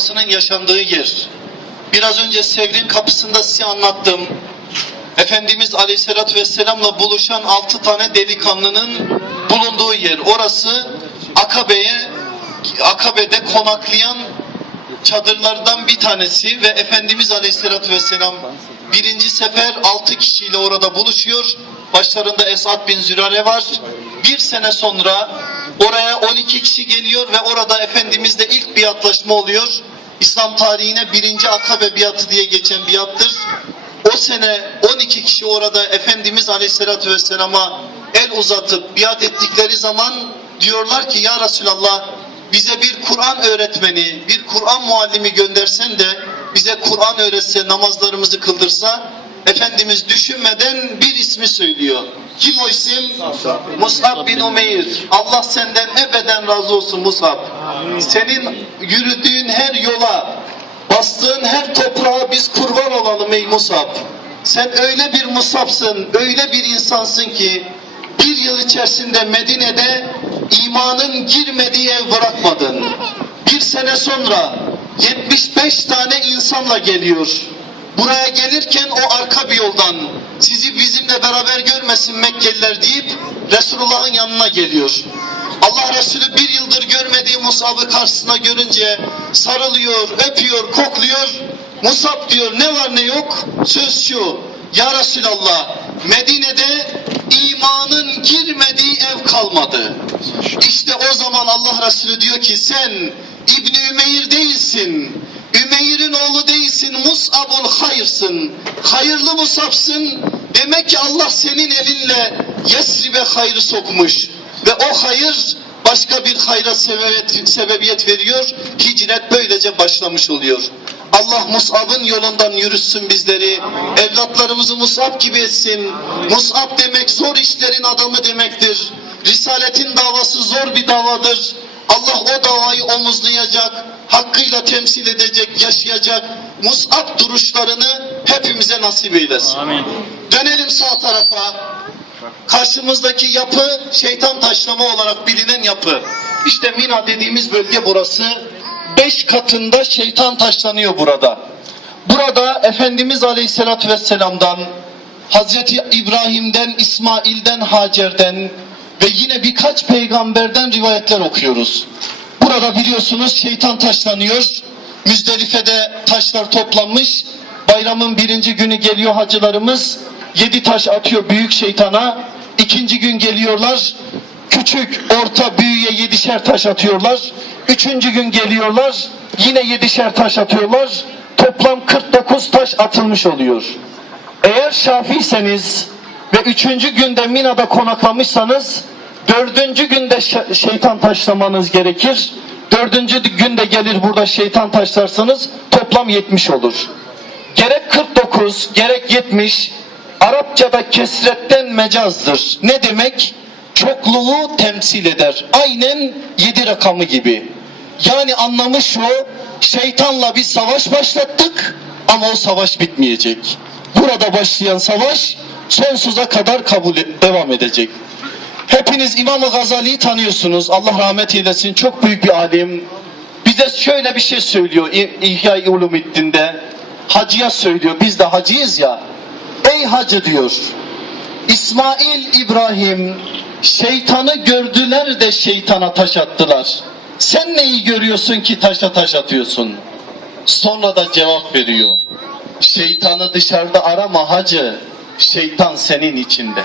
çatışmasının yaşandığı yer. Biraz önce Sevr'in kapısında size anlattım. Efendimiz Aleyhisselatü Vesselam'la buluşan altı tane delikanlının bulunduğu yer. Orası Akabe'ye Akabe'de konaklayan çadırlardan bir tanesi ve Efendimiz Aleyhisselatü Vesselam birinci sefer altı kişiyle orada buluşuyor. Başlarında Esad bin Zürare var. Bir sene sonra oraya 12 kişi geliyor ve orada Efendimizle ilk biatlaşma oluyor. İslam tarihine birinci Akabe biatı diye geçen biattır. O sene 12 kişi orada Efendimiz Aleyhisselatü Vesselam'a el uzatıp biat ettikleri zaman diyorlar ki ya Resulallah bize bir Kur'an öğretmeni, bir Kur'an muallimi göndersen de bize Kur'an öğretse, namazlarımızı kıldırsa Efendimiz düşünmeden bir ismi söylüyor. Kim o isim? Mus'ab bin Umeyr. Allah senden ebeden razı olsun Mus'ab. Senin yürüdüğün her yola, bastığın her toprağa biz kurban olalım ey Mus'ab. Sen öyle bir Musab'sın, öyle bir insansın ki bir yıl içerisinde Medine'de imanın girmediği ev bırakmadın. Bir sene sonra 75 tane insanla geliyor. Buraya gelirken o arka bir yoldan sizi bizimle beraber görmesin Mekkeliler deyip Resulullah'ın yanına geliyor. Allah Resulü bir yıldır görmediği Musab'ı karşısına görünce sarılıyor, öpüyor, kokluyor. Musab diyor ne var ne yok? Söz şu. Ya Resulallah Medine'de imanın girmediği ev kalmadı. İşte o zaman Allah Resulü diyor ki sen İbni Ümeyr değilsin. Ümeyr'in oğlu değilsin. Mus'abul hayırsın. Hayırlı Musab'sın. Demek ki Allah senin elinle Yesrib'e hayrı sokmuş. Ve o hayır başka bir hayra sebebiyet, sebebiyet veriyor. Hicret böylece başlamış oluyor. Allah Mus'ab'ın yolundan yürütsün bizleri. Evlatlarımızı Mus'ab gibi etsin. Mus'ab demek zor işlerin adamı demektir. Risaletin davası zor bir davadır. Allah o davayı omuzlayacak, hakkıyla temsil edecek, yaşayacak Mus'ab duruşlarını hepimize nasip eylesin. Amin. Dönelim sağ tarafa. Karşımızdaki yapı şeytan taşlama olarak bilinen yapı. İşte Mina dediğimiz bölge burası. Beş katında şeytan taşlanıyor burada. Burada Efendimiz Aleyhisselatü Vesselam'dan, Hazreti İbrahim'den, İsmail'den, Hacer'den ve yine birkaç peygamberden rivayetler okuyoruz. Burada biliyorsunuz şeytan taşlanıyor. Müzdelife'de taşlar toplanmış. Bayramın birinci günü geliyor hacılarımız. Yedi taş atıyor büyük şeytana. İkinci gün geliyorlar. Küçük, orta, büyüğe yedişer taş atıyorlar. Üçüncü gün geliyorlar. Yine yedişer taş atıyorlar. Toplam 49 taş atılmış oluyor. Eğer Şafiyseniz ve üçüncü günde Mina'da konaklamışsanız dördüncü günde şe- şeytan taşlamanız gerekir. Dördüncü günde gelir burada şeytan taşlarsanız toplam 70 olur. Gerek 49 gerek 70 Arapçada kesretten mecazdır. Ne demek? Çokluğu temsil eder. Aynen 7 rakamı gibi. Yani anlamı şu, şeytanla bir savaş başlattık ama o savaş bitmeyecek. Burada başlayan savaş sonsuza kadar kabul e- devam edecek. Hepiniz İmam-ı Gazali'yi tanıyorsunuz. Allah rahmet eylesin. Çok büyük bir alim. Bize şöyle bir şey söylüyor İhya-i Ulumiddin'de. Hacıya söylüyor. Biz de hacıyız ya. Ey hacı diyor. İsmail, İbrahim şeytanı gördüler de şeytana taş attılar. Sen neyi görüyorsun ki taşa taş atıyorsun? Sonra da cevap veriyor. Şeytanı dışarıda arama hacı. Şeytan senin içinde.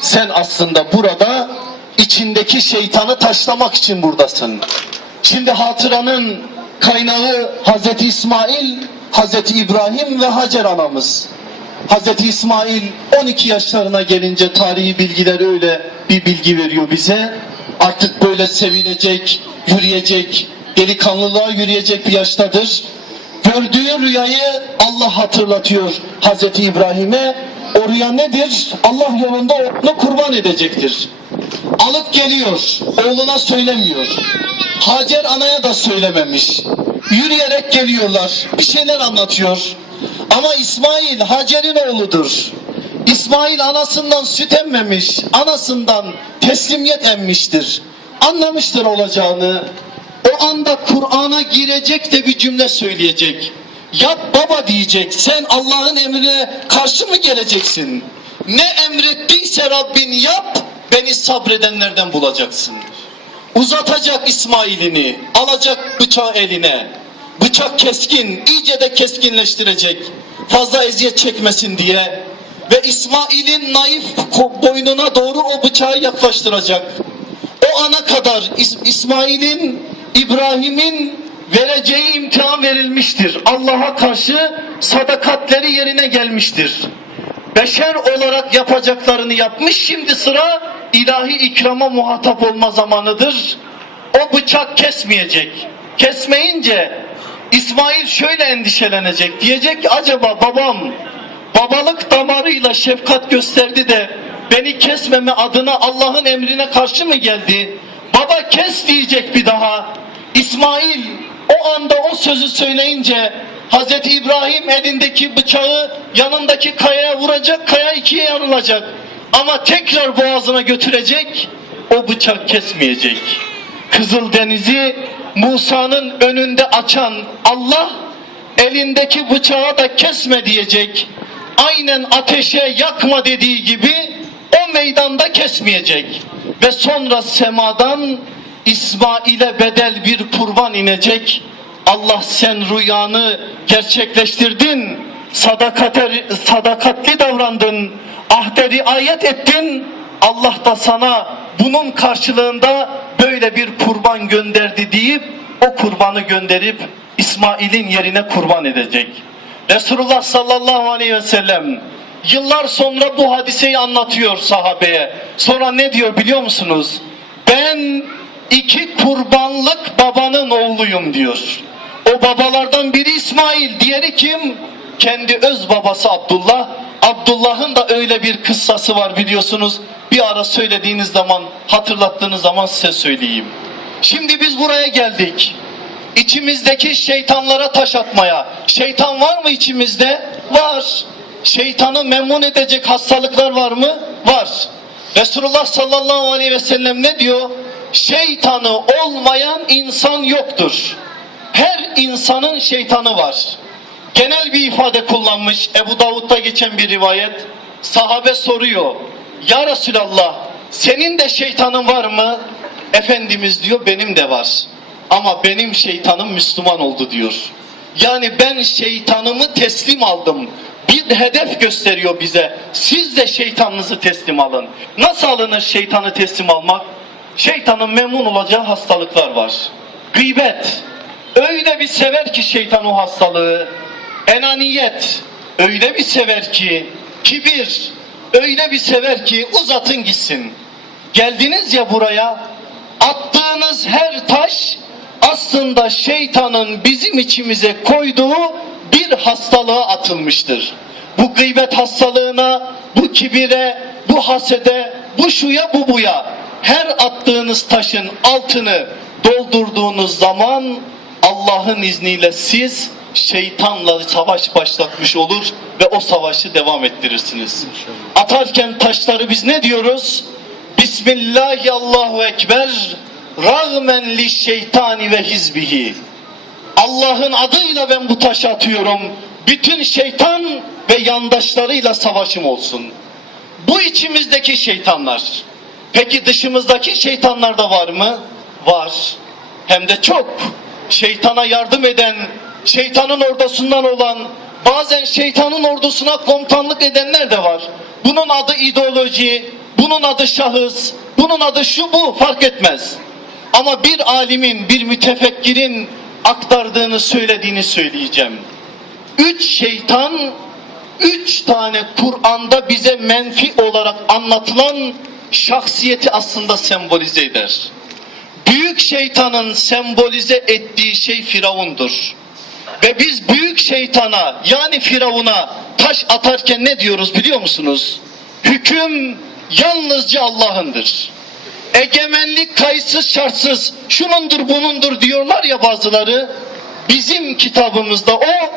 Sen aslında burada içindeki şeytanı taşlamak için buradasın. Şimdi hatıranın kaynağı Hazreti İsmail, Hazreti İbrahim ve Hacer anamız. Hazreti İsmail 12 yaşlarına gelince tarihi bilgiler öyle bir bilgi veriyor bize. Artık böyle sevilecek, yürüyecek, delikanlılığa yürüyecek bir yaştadır. Gördüğü rüyayı Allah hatırlatıyor Hazreti İbrahim'e. O rüya nedir? Allah yolunda onu kurban edecektir. Alıp geliyor, oğluna söylemiyor. Hacer anaya da söylememiş. Yürüyerek geliyorlar, bir şeyler anlatıyor. Ama İsmail Hacer'in oğludur. İsmail anasından süt emmemiş, anasından teslimiyet emmiştir. Anlamıştır olacağını. O anda Kur'an'a girecek de bir cümle söyleyecek. Yap baba diyecek. Sen Allah'ın emrine karşı mı geleceksin? Ne emrettiyse Rabbin yap, beni sabredenlerden bulacaksın. Uzatacak İsmail'ini, alacak bıçağı eline. Bıçak keskin, iyice de keskinleştirecek. Fazla eziyet çekmesin diye. Ve İsmail'in naif boynuna doğru o bıçağı yaklaştıracak. O ana kadar İs- İsmail'in, İbrahim'in vereceği imtihan verilmiştir. Allah'a karşı sadakatleri yerine gelmiştir. Beşer olarak yapacaklarını yapmış. Şimdi sıra ilahi ikrama muhatap olma zamanıdır. O bıçak kesmeyecek. Kesmeyince İsmail şöyle endişelenecek. Diyecek ki acaba babam babalık damarıyla şefkat gösterdi de beni kesmeme adına Allah'ın emrine karşı mı geldi? Baba kes diyecek bir daha. İsmail o anda o sözü söyleyince Hazreti İbrahim elindeki bıçağı yanındaki kayaya vuracak, kaya ikiye yarılacak. Ama tekrar boğazına götürecek, o bıçak kesmeyecek. Kızıl Denizi Musa'nın önünde açan Allah elindeki bıçağı da kesme diyecek. Aynen ateşe yakma dediği gibi o meydanda kesmeyecek. Ve sonra semadan İsmail'e bedel bir kurban inecek. Allah sen rüyanı gerçekleştirdin. Sadakate, sadakatli davrandın. Ahde riayet ettin. Allah da sana bunun karşılığında böyle bir kurban gönderdi deyip o kurbanı gönderip İsmail'in yerine kurban edecek. Resulullah sallallahu aleyhi ve sellem yıllar sonra bu hadiseyi anlatıyor sahabeye. Sonra ne diyor biliyor musunuz? Ben iki kurbanlık babanın oğluyum diyor. O babalardan biri İsmail, diğeri kim? Kendi öz babası Abdullah. Abdullah'ın da öyle bir kıssası var biliyorsunuz. Bir ara söylediğiniz zaman, hatırlattığınız zaman size söyleyeyim. Şimdi biz buraya geldik. İçimizdeki şeytanlara taş atmaya. Şeytan var mı içimizde? Var. Şeytanı memnun edecek hastalıklar var mı? Var. Resulullah sallallahu aleyhi ve sellem ne diyor? Şeytanı olmayan insan yoktur. Her insanın şeytanı var. Genel bir ifade kullanmış Ebu Davud'da geçen bir rivayet. Sahabe soruyor. Ya Resulallah senin de şeytanın var mı? Efendimiz diyor benim de var. Ama benim şeytanım Müslüman oldu diyor. Yani ben şeytanımı teslim aldım. Bir hedef gösteriyor bize. Siz de şeytanınızı teslim alın. Nasıl alınır şeytanı teslim almak? Şeytanın memnun olacağı hastalıklar var. Gıybet. Öyle bir sever ki şeytan o hastalığı. Enaniyet. Öyle bir sever ki. Kibir. Öyle bir sever ki uzatın gitsin. Geldiniz ya buraya. Attığınız her taş aslında şeytanın bizim içimize koyduğu bir hastalığa atılmıştır. Bu gıybet hastalığına, bu kibire, bu hasede, bu şuya bu buya her attığınız taşın altını doldurduğunuz zaman Allah'ın izniyle siz şeytanla savaş başlatmış olur ve o savaşı devam ettirirsiniz. Atarken taşları biz ne diyoruz? Bismillahi Allahu Ekber rağmen li şeytani ve hizbihi. Allah'ın adıyla ben bu taşı atıyorum. Bütün şeytan ve yandaşlarıyla savaşım olsun. Bu içimizdeki şeytanlar. Peki dışımızdaki şeytanlar da var mı? Var. Hem de çok. Şeytana yardım eden, şeytanın ordusundan olan, bazen şeytanın ordusuna komutanlık edenler de var. Bunun adı ideoloji, bunun adı şahıs, bunun adı şu bu fark etmez. Ama bir alimin, bir mütefekkirin aktardığını söylediğini söyleyeceğim. Üç şeytan, üç tane Kur'an'da bize menfi olarak anlatılan şahsiyeti aslında sembolize eder. Büyük şeytanın sembolize ettiği şey Firavundur. Ve biz büyük şeytana yani Firavun'a taş atarken ne diyoruz biliyor musunuz? Hüküm yalnızca Allah'ındır. Egemenlik kayıtsız şartsız şunundur bunundur diyorlar ya bazıları. Bizim kitabımızda o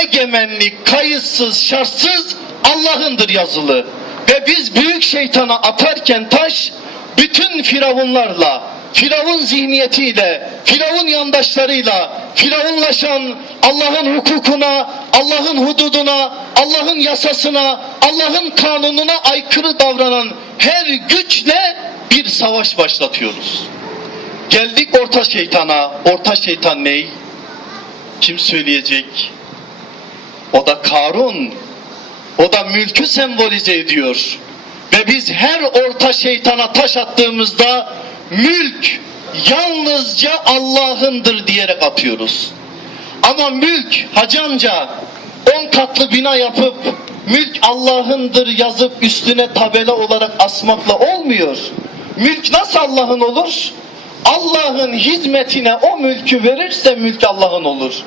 egemenlik kayıtsız şartsız Allah'ındır yazılı. Ve biz büyük şeytana atarken taş bütün firavunlarla Firavun zihniyetiyle, Firavun yandaşlarıyla, Firavunlaşan Allah'ın hukukuna, Allah'ın hududuna, Allah'ın yasasına, Allah'ın kanununa aykırı davranan her güçle bir savaş başlatıyoruz. Geldik orta şeytana. Orta şeytan ney? Kim söyleyecek? O da Karun. O da mülkü sembolize ediyor. Ve biz her orta şeytana taş attığımızda mülk yalnızca Allah'ındır diyerek atıyoruz. Ama mülk hacı amca 10 katlı bina yapıp mülk Allah'ındır yazıp üstüne tabela olarak asmakla olmuyor. Mülk nasıl Allah'ın olur? Allah'ın hizmetine o mülkü verirse mülk Allah'ın olur.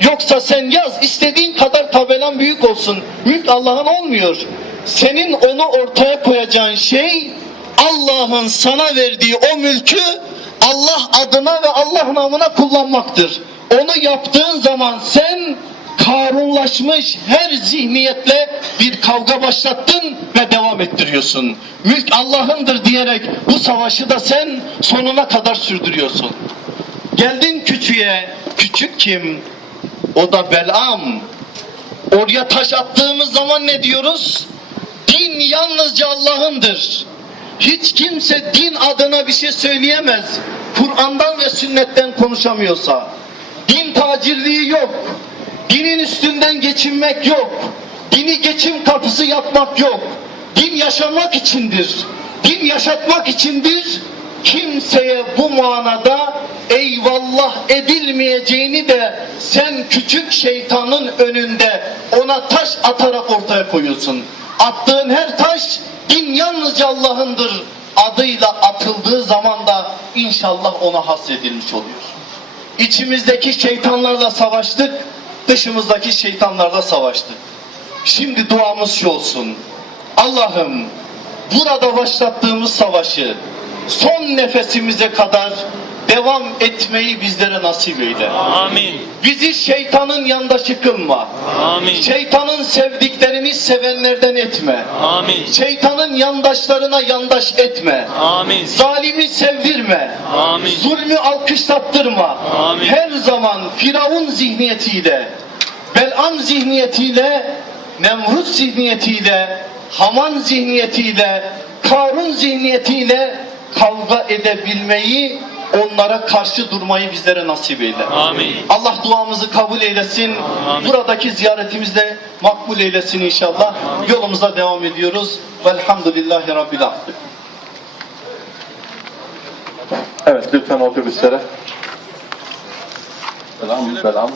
Yoksa sen yaz istediğin kadar tabelan büyük olsun. Mülk Allah'ın olmuyor. Senin onu ortaya koyacağın şey Allah'ın sana verdiği o mülkü Allah adına ve Allah namına kullanmaktır. Onu yaptığın zaman sen karunlaşmış her zihniyetle bir kavga başlattın ve devam ettiriyorsun. Mülk Allah'ındır diyerek bu savaşı da sen sonuna kadar sürdürüyorsun. Geldin küçüğe, küçük kim? O da Belam. Oraya taş attığımız zaman ne diyoruz? Din yalnızca Allah'ındır. Hiç kimse din adına bir şey söyleyemez. Kur'an'dan ve sünnetten konuşamıyorsa. Din tacirliği yok. Dinin üstünden geçinmek yok. Dini geçim kapısı yapmak yok. Din yaşamak içindir. Din yaşatmak içindir. Kimseye bu manada eyvallah edilmeyeceğini de sen küçük şeytanın önünde ona taş atarak ortaya koyuyorsun. Attığın her taş din yalnızca Allah'ındır adıyla atıldığı zaman da inşallah ona hasredilmiş oluyor. İçimizdeki şeytanlarla savaştık, dışımızdaki şeytanlarla savaştık. Şimdi duamız şu olsun. Allah'ım burada başlattığımız savaşı son nefesimize kadar devam etmeyi bizlere nasip eyle. Amin. Bizi şeytanın yandaşı kılma. Amin. Şeytanın sevdiklerini sevenlerden etme. Amin. Şeytanın yandaşlarına yandaş etme. Amin. Zalimi sevdirme. Amin. Zulmü alkışlattırma. Amin. Her zaman Firavun zihniyetiyle, Belam zihniyetiyle, Nemrut zihniyetiyle, Haman zihniyetiyle, Karun zihniyetiyle kavga edebilmeyi, onlara karşı durmayı bizlere nasip eyle. Amin. Allah duamızı kabul eylesin. Amin. Buradaki ziyaretimizde makbul eylesin inşallah. Yolumuza devam ediyoruz. Velhamdülillahi Rabbil Alemin. Evet lütfen otobüslere. Selam, selam.